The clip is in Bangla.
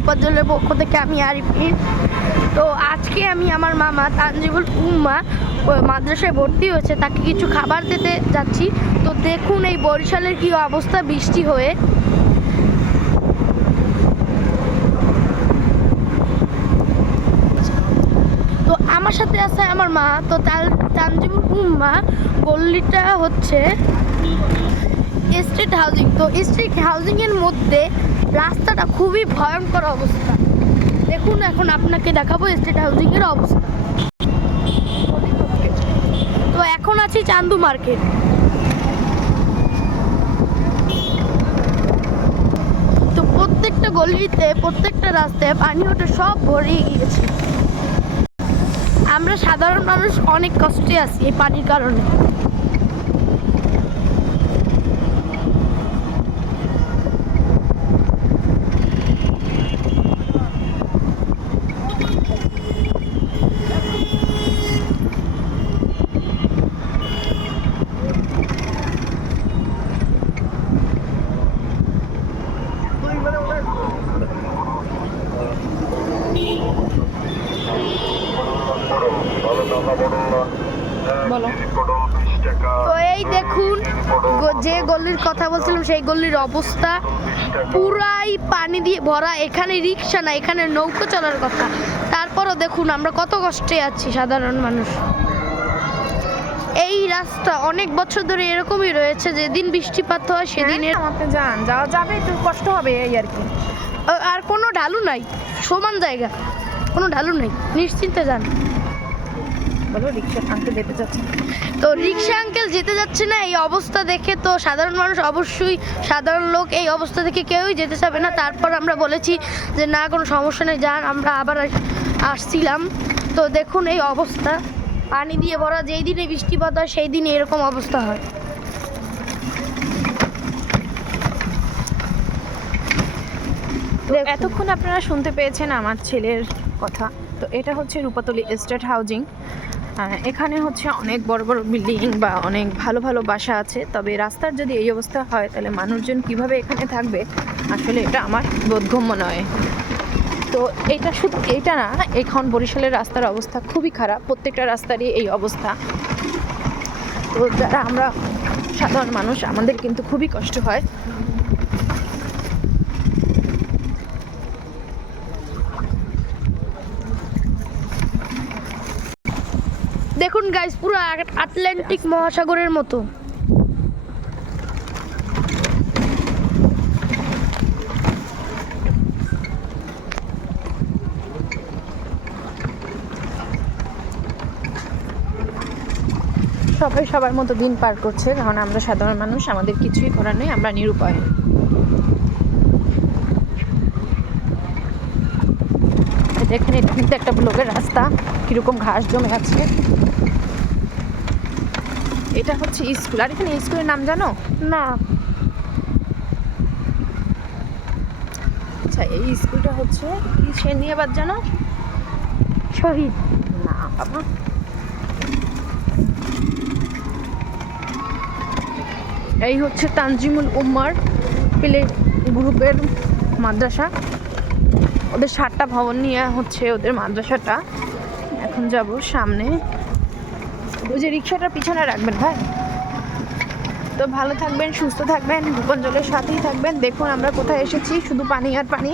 উপাধ্যলের পক্ষ থেকে আমি আরিফিন। তো আজকে আমি আমার মামা তানজিবুল উম্মা মাদ্রাসায় ভর্তি হয়েছে, তাকে কিছু খাবার দিতে যাচ্ছি। তো দেখুন এই বরিশালের কি অবস্থা বৃষ্টি হয়ে। তো আমার সাথে আছে আমার মা। তো তানজিবুল উম্মা গল্লিটা হচ্ছে স্ট্রিট হাউজিং। তো স্ট্রিট হাউজিংয়ের মধ্যে রাস্তাটা খুবই ভয়ঙ্কর অবস্থা। দেখুন এখন আপনাকে দেখাবো স্ট্রিট হাউজিংয়ের অবস্থা। তো এখন আছি চান্দু মার্কেট। তো প্রত্যেকটা গলিতে প্রত্যেকটা রাস্তায় পানি ওঠে, সব ভরে গিয়েছে। আমরা সাধারণ মানুষ অনেক কষ্টে আছি এই পানির কারণে। তো এই দেখুন যে গলির কথা বলছিলাম সেই গলির অবস্থা পুরাই পানি দিয়ে ভরা। এখানে রিক্সা না, এখানে নৌকো চলার কথা। তারপরও দেখুন আমরা কত কষ্টে আছি সাধারণ মানুষ। এই রাস্তা অনেক বছর ধরে এরকমই রয়েছে, যেদিন বৃষ্টিপাত হয় সেদিনের যাওয়া যাবে, একটু কষ্ট হবে এই আর কি। আর কোনো ঢালু নাই, সমান জায়গা, কোনো ঢালু নেই, নিশ্চিন্তে যান। বলো রিক্সা আঙ্কেল যেতে যাচ্ছে। তো রিক্সা আঙ্কেল যেতে যাচ্ছে না, এই অবস্থা দেখে তো সাধারণ মানুষ অবশ্যই, সাধারণ লোক এই অবস্থা দেখে কেউই যেতে চাবে না। তারপর আমরা বলেছি যে না কোনো সমস্যা নেই, যান। আমরা আবার আসছিলাম। তো দেখুন এই অবস্থা পানি দিয়ে ভরা। যেই দিনে বৃষ্টিপাত হয় সেই দিনে এরকম অবস্থা হয়। এতক্ষণ আপনারা শুনতে পেয়েছেন আমার ছেলের কথা। তো এটা হচ্ছে রূপাতলী স্টেট হাউজিং। এখানে হচ্ছে অনেক বড় বড় বিল্ডিং বা অনেক ভালো ভালো বাসা আছে। তবে রাস্তার যদি এই অবস্থা হয় তাহলে মানুষজন কিভাবে এখানে থাকবে, আসলে এটা আমার বোধগম্য নয়। তো এটা শুধু এইটা না, এখন বরিশালের রাস্তার অবস্থা খুবই খারাপ। প্রত্যেকটা রাস্তারই এই অবস্থা। তো যারা আমরা সাধারণ মানুষ, আমাদের কিন্তু খুবই কষ্ট হয়। দেখুন গাইস, পুরো আটলান্টিক মহাসাগরের মতো। সবাই সবার মতো দিন পার করছে, কারণ আমরা সাধারণ মানুষ, আমাদের কিছুই করার নেই, আমরা নিরুপায়। এখানে এটা কিন্তু একটা ব্লকের রাস্তা, কিরকম ঘাস জমে আছে। এটা হচ্ছে স্কুল। আর এখানে স্কুলের নাম জানো? না। আচ্ছা, এই স্কুলটা হচ্ছে কি সেনিয়াবাদ জানো? শহীদ না বাবা। এই হচ্ছে তানজিমুল উম্মার প্লে গ্রুপের মাদ্রাসা। ওদের 7টা ভবন নিয়ে হচ্ছে ওদের মাদ্রাসাটা। এখন যাব সামনে। ওই যে রিক্সাটার পিছনে রাখবেন ভাই। তো ভালো থাকবেন, সুস্থ থাকবেন, রূপাঞ্জলের সাথেই থাকবেন। দেখুন আমরা কোথায় এসেছি, শুধু পানি আর পানি।